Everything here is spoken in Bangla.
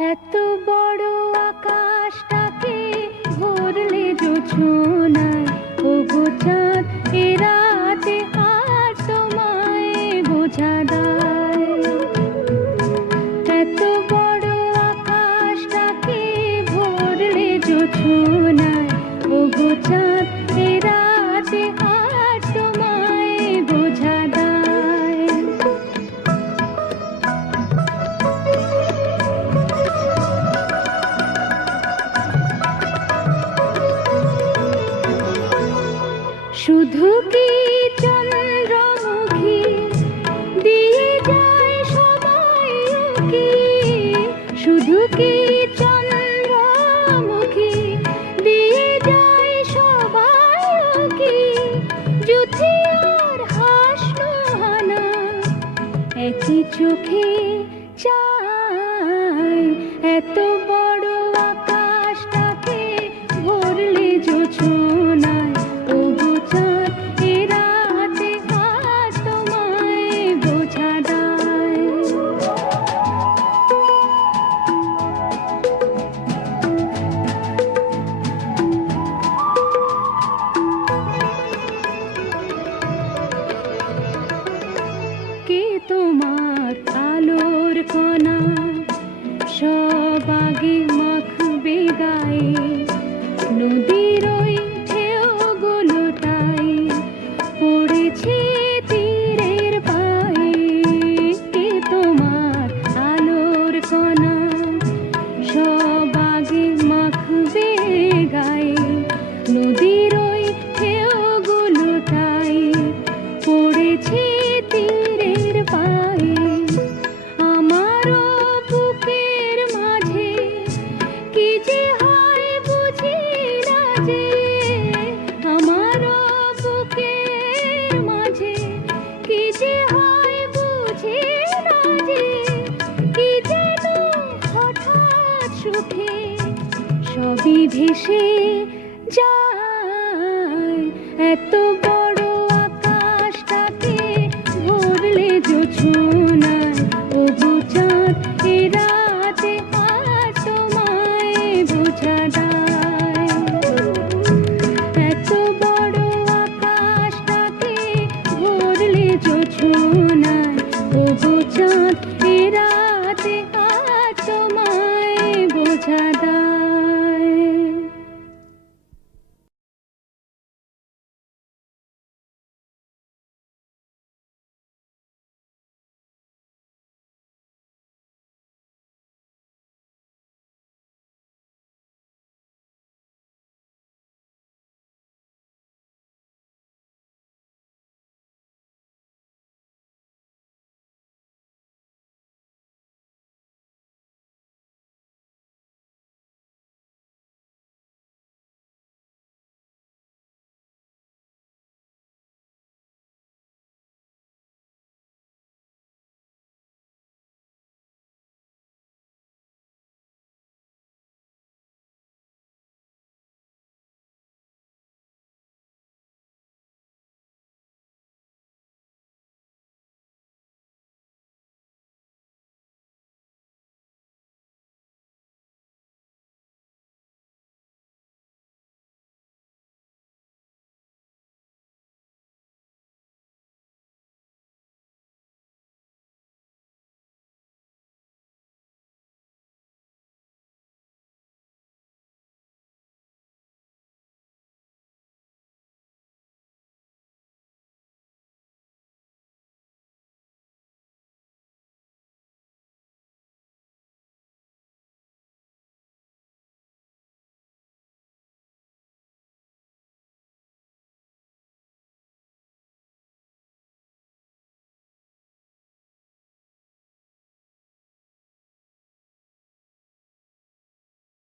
এত বড় আকাশটাকে ভরলে জোছনায়, ওগো চাঁদ এ রাতে আর তোমায় বোঝা দায়। এত বড় আকাশটাকে ভরলে জোছনায়, ওগো চাঁদ এ রাতে আর তোমায় বোঝা দায়। শুধু কি চন্দ্রমুখী দিয়ে যায় সবাই কি, শুধু কি চন্দ্রমুখী দিয়ে যায় সবাই কি, যুথি আর হাসনোহানা একই চোখে চায়। এত বড় আকাশটাকে ভরলে জোছনায়, ওগো চাঁদ এ রাতে আর তোমায় বোঝা দায়। কে তোমার আলোর কণা সব আগে মাখবে গায়ে, নদীর ওই ঢেউগুলোটাই পড়েছে তীরের পায়ে। কে তোমার আলোর কণা সব আগে মাখবে গায়ে, নদীর ওই ঢেউগুলোটাই পড়েছে তীরের পায়ে। আমারও বুকের মাঝে কি যে হয় বুঝি না যে, আমারও বুকের মাঝে কি যে হয় বুঝি না যে, কি যেন হঠাৎ সুখে সবই ভেসে যায়। এত